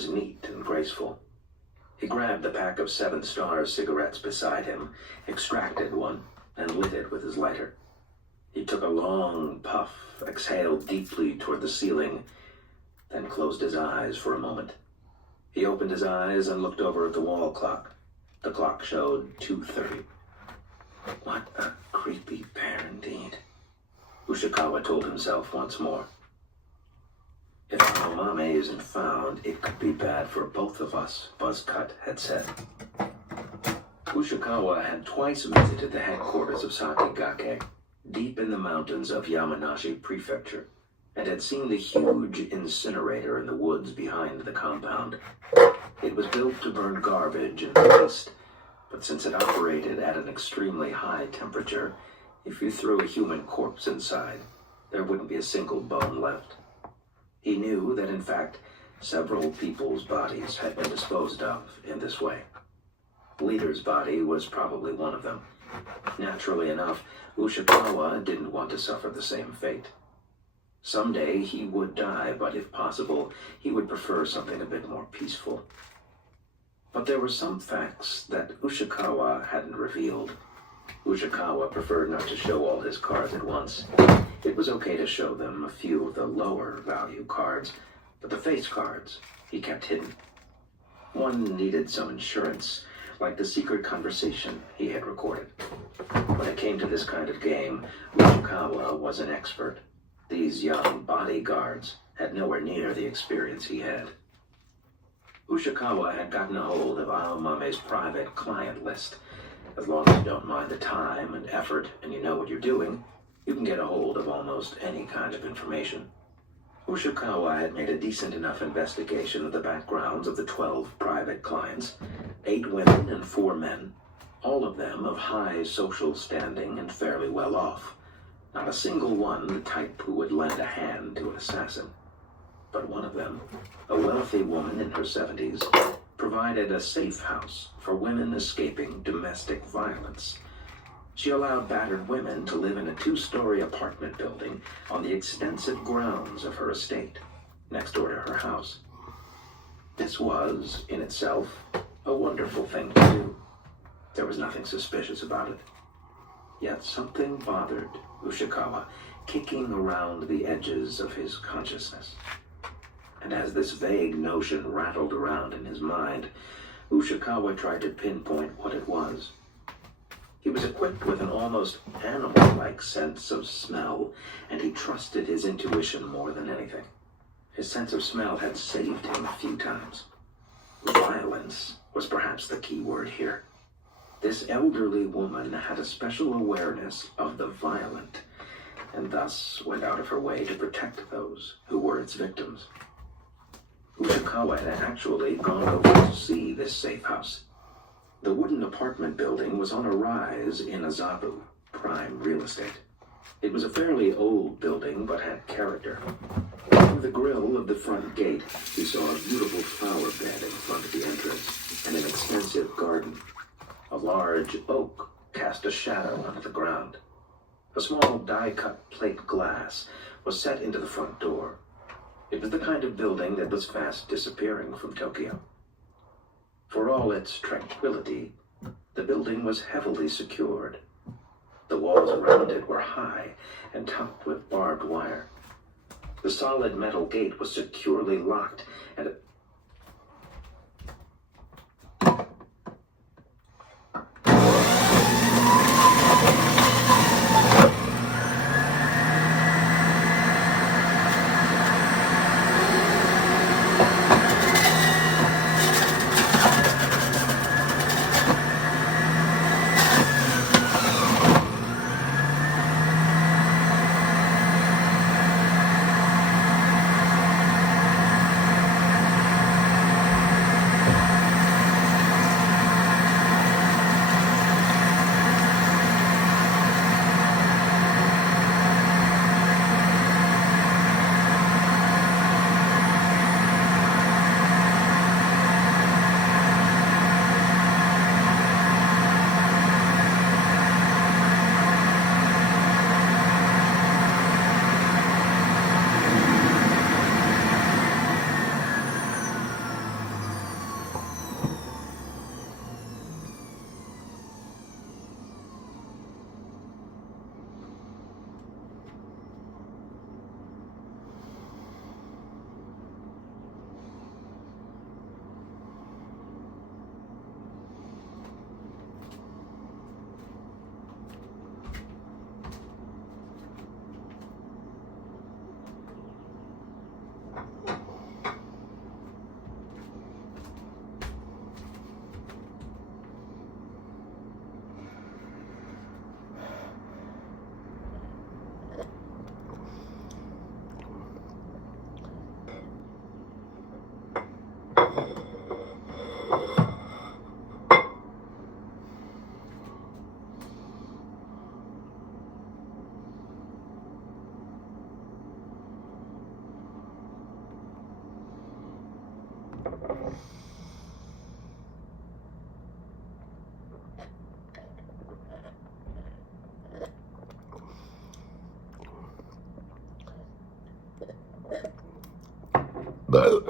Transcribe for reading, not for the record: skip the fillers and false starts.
was neat and graceful. He grabbed the pack of 7 Star cigarettes beside him, extracted one, and lit it with his lighter. He took a long puff, exhaled deeply toward the ceiling, then closed his eyes for a moment. He opened his eyes and looked over at the wall clock. The clock showed 2:30. What a creepy pair indeed, Ushikawa told himself once more. If Aomame isn't found, it could be bad for both of us, Buzzcut had said. Ushikawa had twice visited the headquarters of Sakigake, deep in the mountains of Yamanashi Prefecture, and had seen the huge incinerator in the woods behind the compound. It was built to burn garbage and waste, but since it operated at an extremely high temperature, if you threw a human corpse inside, there wouldn't be a single bone left. He knew that, in fact, several people's bodies had been disposed of in this way. Leader's body was probably one of them. Naturally enough, Ushikawa didn't want to suffer the same fate. Someday he would die, but if possible, he would prefer something a bit more peaceful. But there were some facts that Ushikawa hadn't revealed. Ushikawa preferred not to show all his cards at once. It was okay to show them a few of the lower value cards, but the face cards he kept hidden. One needed some insurance, like the secret conversation he had recorded. When it came to this kind of game, Ushikawa was an expert. These young bodyguards had nowhere near the experience he had. Ushikawa had gotten a hold of Aomame's private client list. As long as you don't mind the time and effort and you know what you're doing, you can get a hold of almost any kind of information. Ushikawa had made a decent enough investigation of the backgrounds of the 12 private clients, 8 women and 4 men, all of them of high social standing and fairly well off. Not a single one the type who would lend a hand to an assassin. But one of them, a wealthy woman in her 70s, provided a safe house for women escaping domestic violence. She allowed battered women to live in a 2-story apartment building on the extensive grounds of her estate, next door to her house. This was, in itself, a wonderful thing to do. There was nothing suspicious about it. Yet something bothered Ushikawa, kicking around the edges of his consciousness. And as this vague notion rattled around in his mind, Ushikawa tried to pinpoint what it was. He was equipped with an almost animal-like sense of smell, and he trusted his intuition more than anything. His sense of smell had saved him a few times. Violence was perhaps the key word here. This elderly woman had a special awareness of the violent, and thus went out of her way to protect those who were its victims. Ushikawa had actually gone over to see this safe house. The wooden apartment building was on a rise in Azabu, prime real estate. It was a fairly old building, but had character. Through the grill of the front gate, he saw a beautiful flower bed in front of the entrance, and an extensive garden. A large oak cast a shadow onto the ground. A small die-cut plate glass was set into the front door. It was the kind of building that was fast disappearing from Tokyo. For all its tranquility, the building was heavily secured. The walls around it were high and topped with barbed wire. The solid metal gate was securely locked, and But